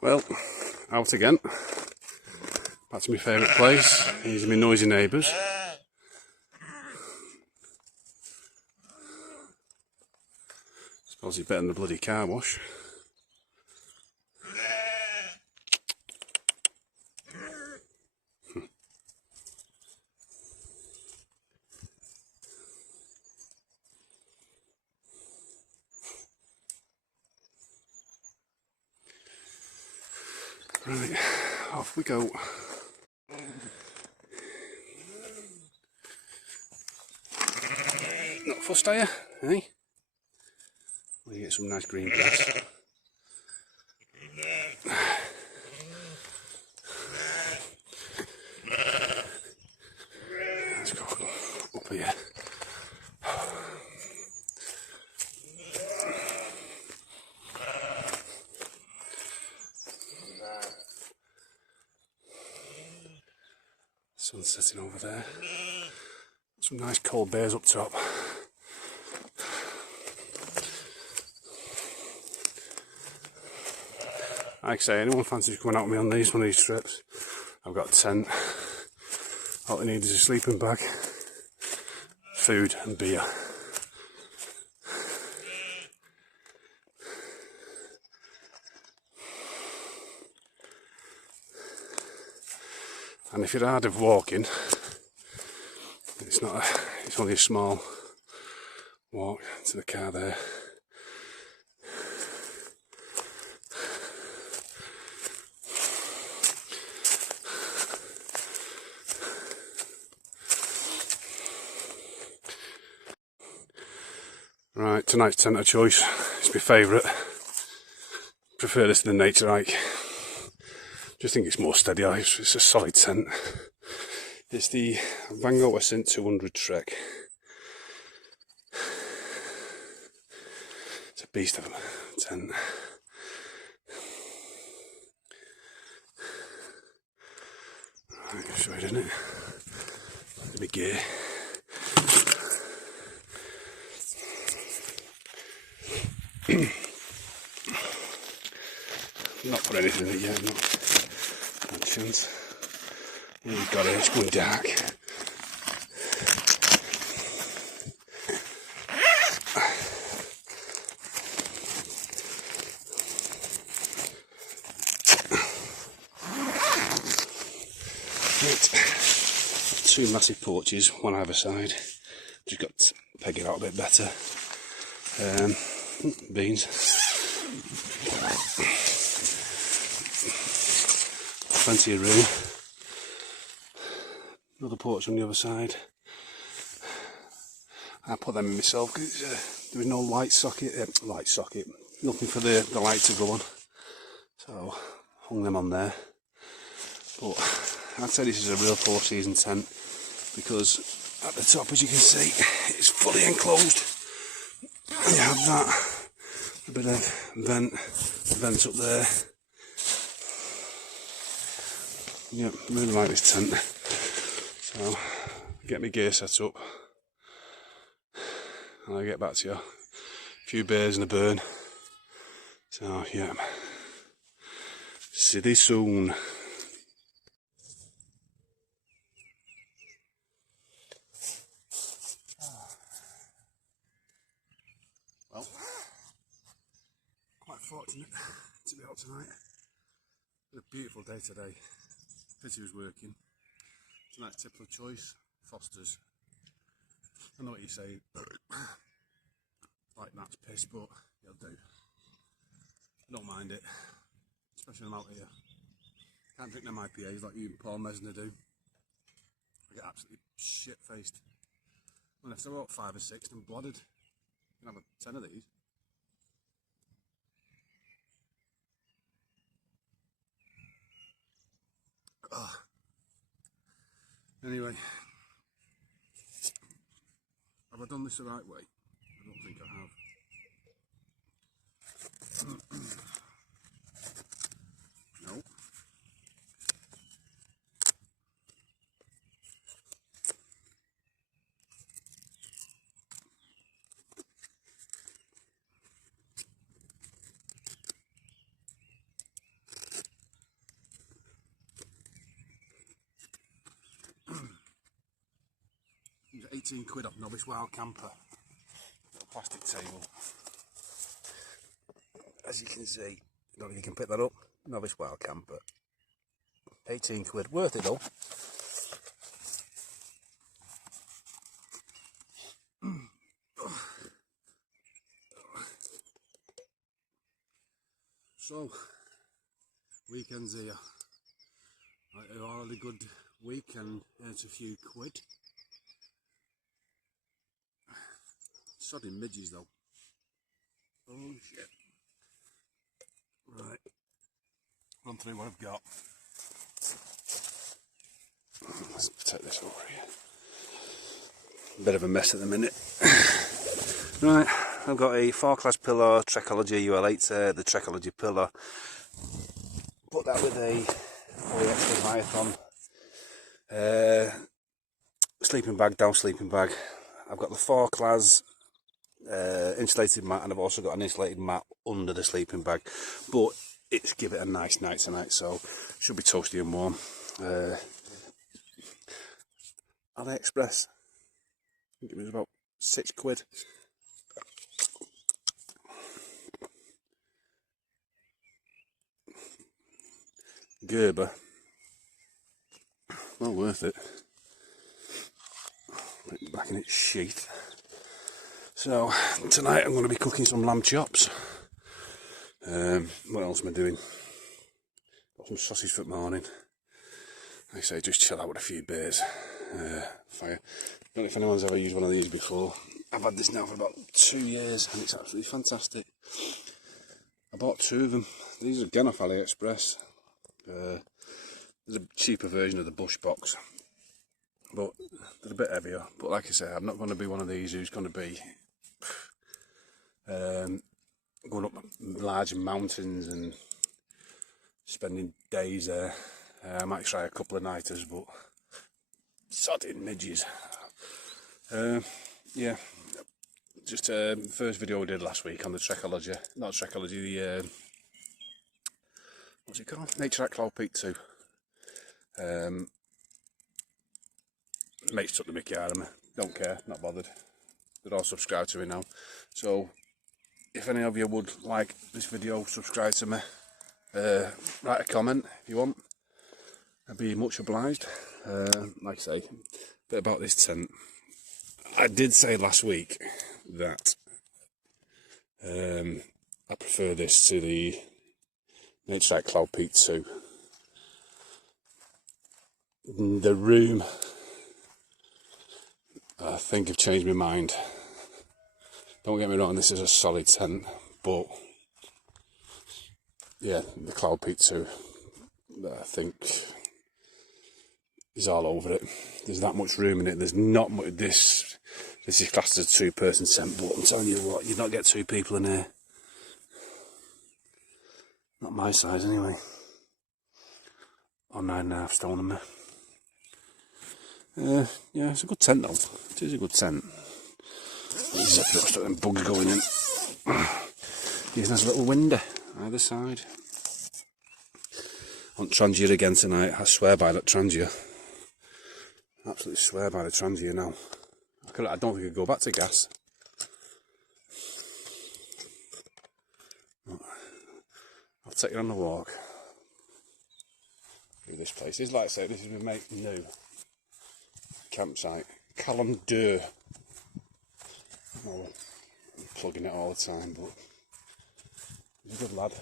Well, out again. Back to my favourite place. These are my noisy neighbours. Suppose it's better than the bloody car wash. Right, off we go. Not fussed, are you? Eh? We get some nice green grass. Let's go up here. Sun's setting over there. Some nice cold bears up top. Like I say, anyone fancies coming out with me on one of these trips, I've got a tent. All I need is a sleeping bag, food and beer. And if you're hard of walking, it's only a small walk to the car there. Right, tonight's tent of choice. It's my favourite. Prefer this to the nature hike. Just think it's more steady. It's a solid tent. It's the Vango Assynt 200 Trek. It's a beast of a tent. Right, I'll show you, didn't it? The big gear. Not put anything in it yet, not a chance. You've got it, it's going dark. Right. Two massive porches, one either side. Just got to peg it out a bit better. Beans. Plenty of room. Another porch on the other side. I put them in myself because there was no light socket, nothing for the light to go on. So hung them on there. But I'd say this is a real 4-season tent because at the top, as you can see, it's fully enclosed. And you have that, a bit of vents up there. Yeah, really like this tent. So, get my gear set up. And I'll get back to you. A few beers and a burn. So, yeah. See you soon. Well, quite fortunate to be out tonight. It's a beautiful day today. Pity was working. Tonight's tip of choice, Foster's. I know what you say, like that's piss, but it'll do. I don't mind it, especially when I'm out here. Can't drink them IPAs like you and Paul Mesner do. I get absolutely shit-faced. Well, if they're about 5 or 6, I'm blooded. You can have a 10 of these. Oh. Anyway, have I done this the right way? I don't think I have. No. 18 quid off Novice Wild Camper. Little plastic table. As you can see, I don't know if you can pick that up. Novice Wild Camper. 18 quid. Worth it though. So, weekend's here. Like, a really good weekend, earns a few quid. Sodding midges though. Oh shit. Right, run through what I've got. Let's take this over here. Bit of a mess at the minute. Right, I've got a 4-class pillar, Trekology UL8, the Trekology pillar. Put that with a polyester Leviathan. Sleeping bag, down sleeping bag. I've got the 4-class insulated mat, and I've also got an insulated mat under the sleeping bag. But it's give it a nice night tonight, so should be toasty and warm. AliExpress. I think it was about 6 quid. Gerber. Well worth it. Put it back in its sheath. So tonight I'm going to be cooking some lamb chops. What else am I doing? Got some sausage for the morning. Like I say, just chill out with a few beers. Fire. Don't know if anyone's ever used one of these before. I've had this now for about 2 years and it's absolutely fantastic. I bought 2 of them. These are again off AliExpress. There's a cheaper version of the Bush box, but they're a bit heavier. But like I say, I'm not going to be one of these who's going to be going up large mountains and spending days there. I might try a couple of nighters, but sodding midges. Yeah, just first video we did last week on the Trekology, not Trekology, the what's it called? Nature at Cloud Peak 2. Mates took the mickey out of me. Don't care, not bothered. They're all subscribed to me now. So, if any of you would like this video, subscribe to me. Write a comment if you want. I'd be much obliged. Like I say, a bit about this tent. I did say last week that I prefer this to the Nature at Cloud Peak 2. The room, I think I've changed my mind. Don't get me wrong, this is a solid tent, but yeah, the Cloud Peak 2, I think, is all over it. There's that much room in it. There's not much. This is classed as a 2-person tent, but I'm telling you what, you'd not get 2 people in here. Not my size anyway. Or 9.5 stone on me. Yeah, it's a good tent though. It is a good tent. These have got them bugs going in. Here's a nice little window either side. On Trangia again tonight. I swear by that Trangia. Absolutely swear by the Trangia now. I don't think I'd go back to gas. I'll take you on a walk through this place. It's like I say, this is my mate new campsite. Calon, derw. Oh, I'm plugging it all the time, but he's a good lad.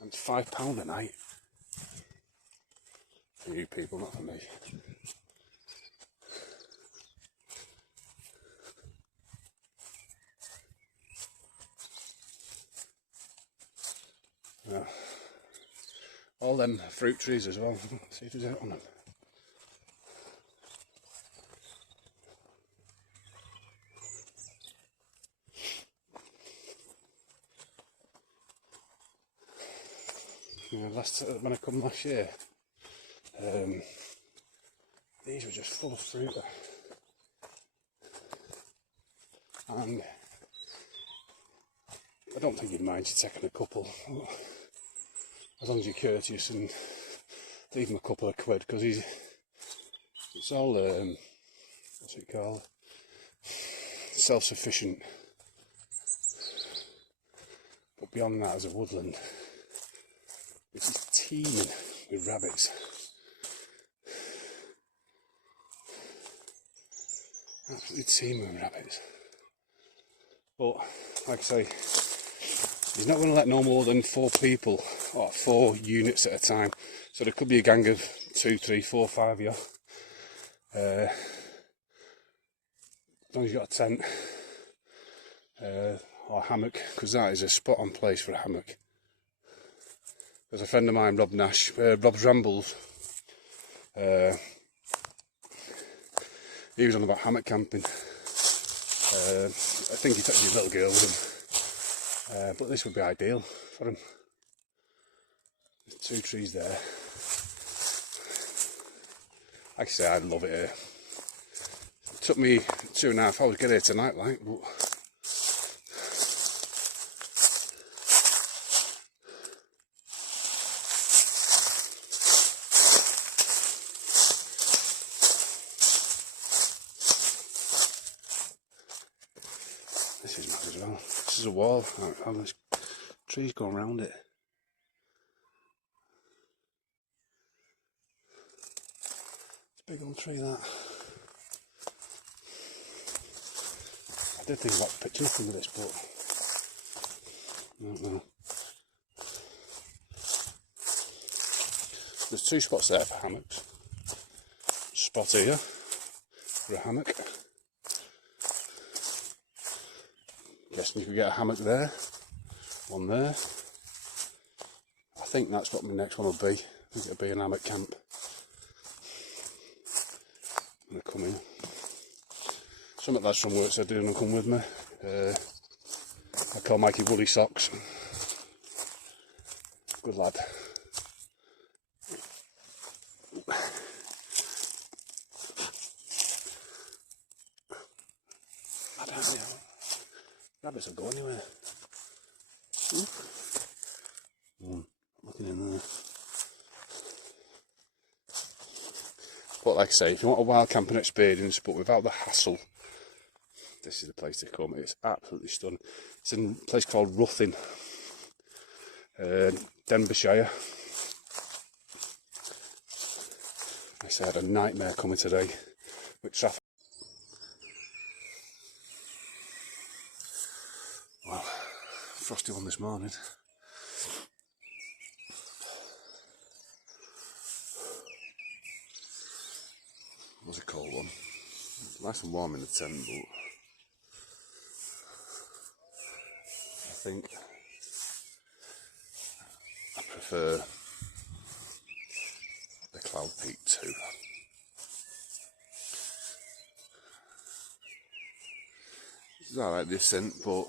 And it's £5 a night. For you people, not for me. Yeah. All them fruit trees as well. See if there's out on them. When I come last year, these were just full of fruit, and I don't think he'd mind you taking a couple, as long as you're courteous and leave him a couple of quid, because It's all, what's it called? Self-sufficient. But beyond that, as a woodland, this is teeming with rabbits. Absolutely teeming with rabbits. But, like I say, he's not going to let no more than 4 people, or 4 units at a time. So there could be a gang of 2, 3, 4, 5 of you. As long as you've got a tent or a hammock, because that is a spot on place for a hammock. There's a friend of mine, Rob Nash, Rob's Rambles, he was on about hammock camping. I think he took his little girl with him, but this would be ideal for him. There's 2 trees there. Like I say, I love it here. It took me 2.5 hours to get here tonight, like, but this is mad as well. This is a wall, and there's trees going around it. It's a big old tree, that. I did think about pitching up into this, but I don't know. There's 2 spots there for hammocks. A spot here for a hammock. Guessing you could get a hammock there. One there. I think that's what my next one will be. I think it'll be an hammock camp. I'm going to come in. Some of the lads from work said they're going to come with me. I call Mikey Woolly Socks. Good lad. I don't know. Rabbits will go anywhere. Looking in there. But like I say, if you want a wild camping experience but without the hassle, this is the place to come. It's absolutely stunning. It's in a place called Ruthyn, Denbighshire. Like I said, I had a nightmare coming today with traffic. Well, frosty one this morning. It was a cold one. Nice and warm in the tent, but I think I prefer the Cloud Peak 2. It's alright, the assynt, but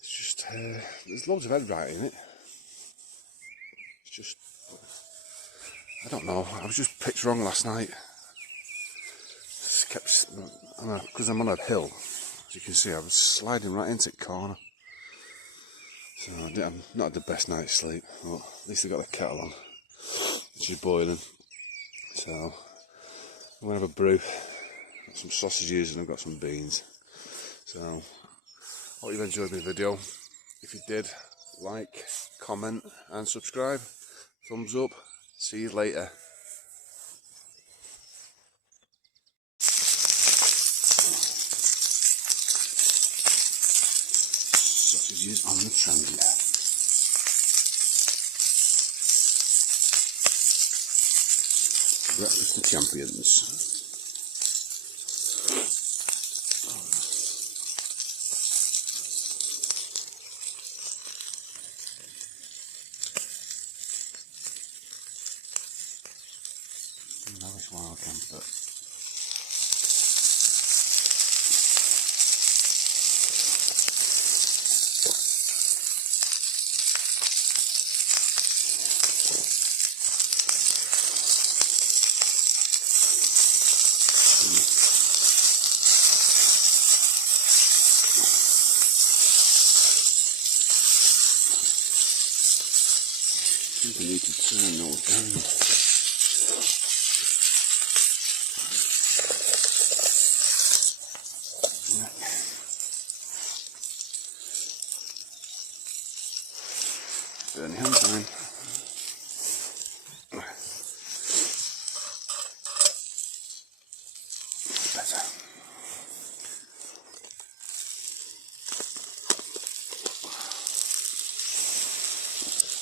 it's just there's loads of headwright in it. It's just, I don't know, I was just picked wrong last night. Just kept, because I'm on a hill, as you can see, I was sliding right into the corner. So I'm not had the best night's sleep, but at least I got the kettle on, which is boiling. So I'm going to have a brew. Got some sausages and I've got some beans. So hope you've enjoyed my video. If you did, like, comment and subscribe. Thumbs up. See you later. Sausages on the triangular. Breakfast of champions. Another wild camper. I think I need to turn those down. Burn your hands in. Better.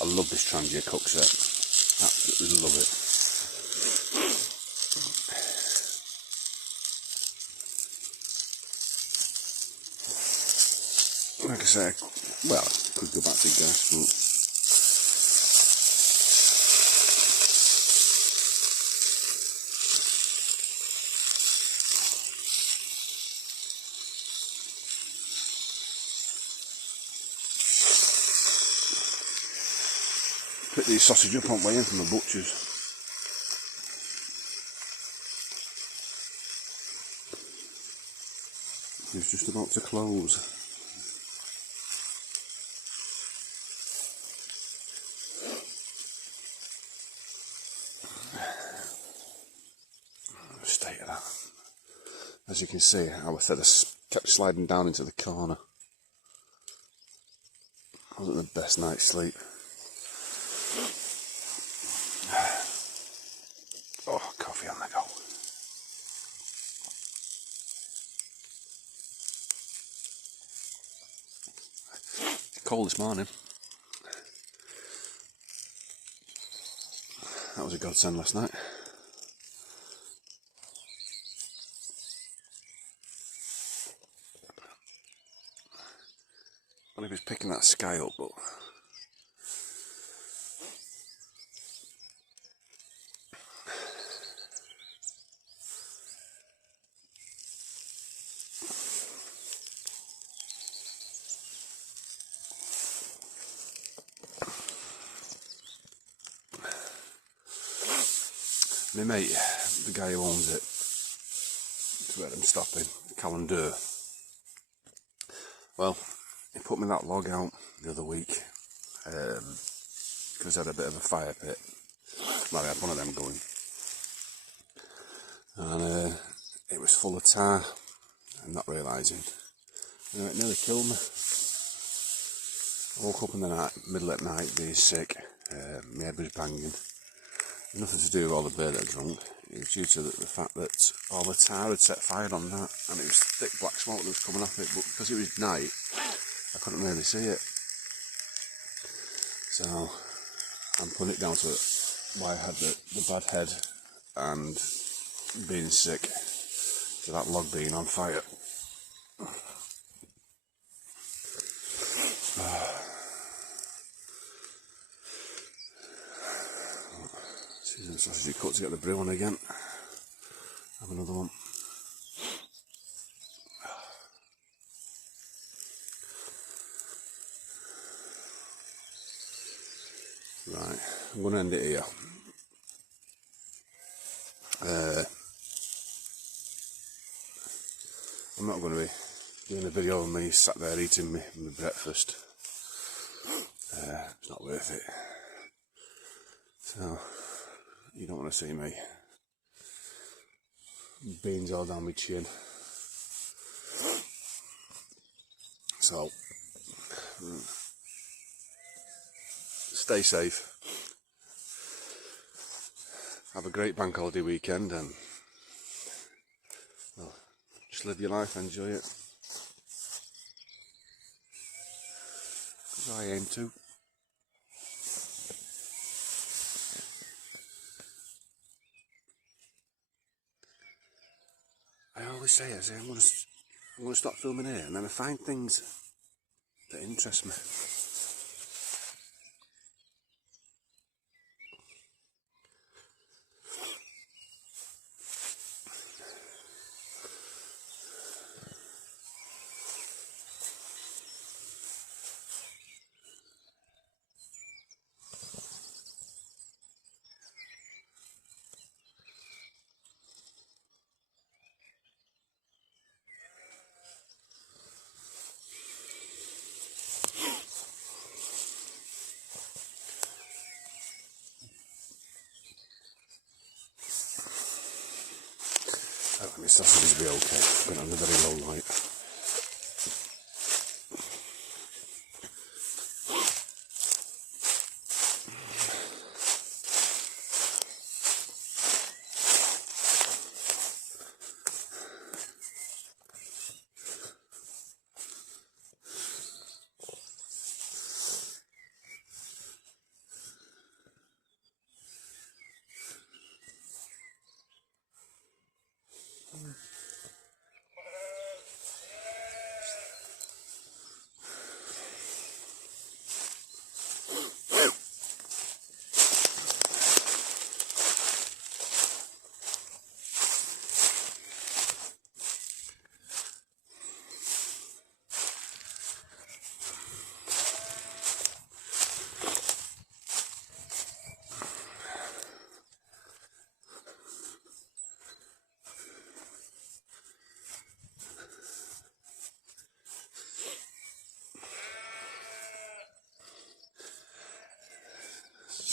I love this Trangia cook set. Absolutely love it. Like I say, well, could go back to gas, but pick these sausage up on way in from the butcher's. It's just about to close. State of that. As you can see, our feather kept sliding down into the corner. Wasn't the best night's sleep. Oh, coffee on the go. It's cold this morning. That was a godsend last night. I wonder if he's picking that sky up, but my mate, the guy who owns it, it's where I'm stopping, calon. Well, he put me that log out the other week because I had a bit of a fire pit. Well, I had one of them going, and it was full of tar. I'm not realising. You know, it nearly killed me. I woke up in the night, middle of the night, being sick. My head was banging. Nothing to do with all the beer that I drunk. It was due to the fact that all the tar had set fire on that, and it was thick black smoke that was coming off it. But because it was night, I couldn't really see it. So I'm putting it down to why I had the bad head and being sick, to that log being on fire. See the sausage cut to get the brew on again. Have another one. Right, I'm going to end it here. I'm not going to be doing a video of me sat there eating my breakfast. It's not worth it. So, you don't want to see me. Beans all down my chin. So, stay safe. Have a great bank holiday weekend, and well, just live your life, enjoy it. 'Cause I aim to. I always say, I'm going to stop filming here, and then I find things that interest me. My sausages will be okay, but on a very low light.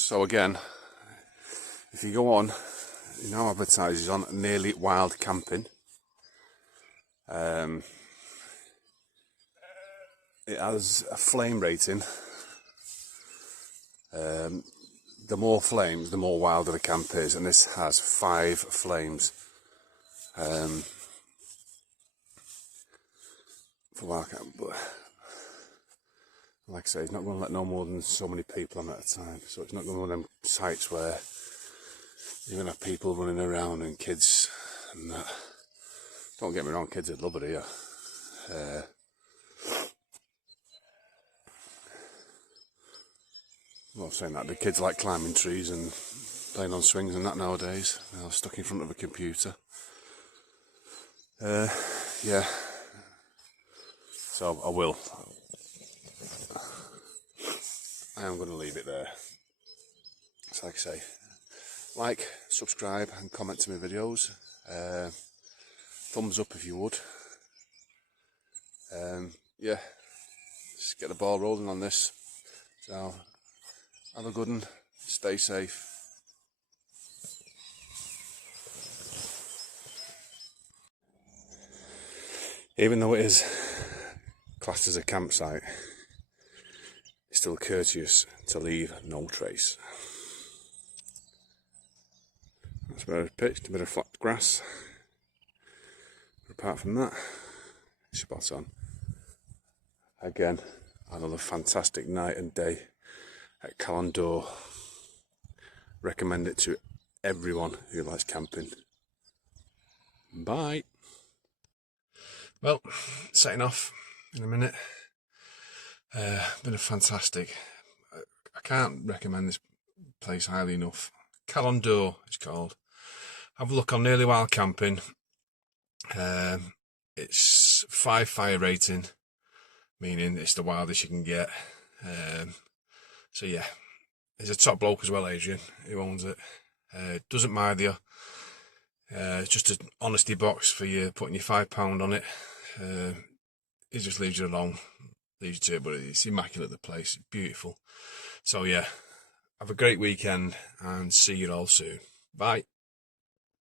So again, if you go on, it now advertises on Nearly Wild Camping. It has a flame rating. The more flames, the more wilder the camp is, and this has 5 flames. For wild camp, but like I say, it's not going to let no more than so many people on at a time. So it's not going to be one of them sites where you're going to have people running around and kids and that. Don't get me wrong, kids would love it here. I'm not saying that, the kids like climbing trees and playing on swings and that nowadays. They're stuck in front of a computer. Yeah. So I am going to leave it there. So like I say, like, subscribe and comment to my videos. Thumbs up if you would. Yeah, just get the ball rolling on this. So have a good one, stay safe. Even though it is classed as a campsite, it's still courteous to leave no trace. That's a bit of pitched, a bit of flat grass. But apart from that, it's spot on. Again, another fantastic night and day at Calon. Recommend it to everyone who likes camping. Bye. Well, setting off in a minute. Been a fantastic. I can't recommend this place highly enough. Calon it's called. Have a look on Nearly Wild Camping. It's 5 fire rating, meaning it's the wildest you can get. So yeah, he's a top bloke as well, Adrian, who owns it. Doesn't mind you. It's just an honesty box for you putting your £5 on it. He just leaves you alone, leaves you to it, but it's immaculate, the place, beautiful. So yeah, have a great weekend and see you all soon. Bye.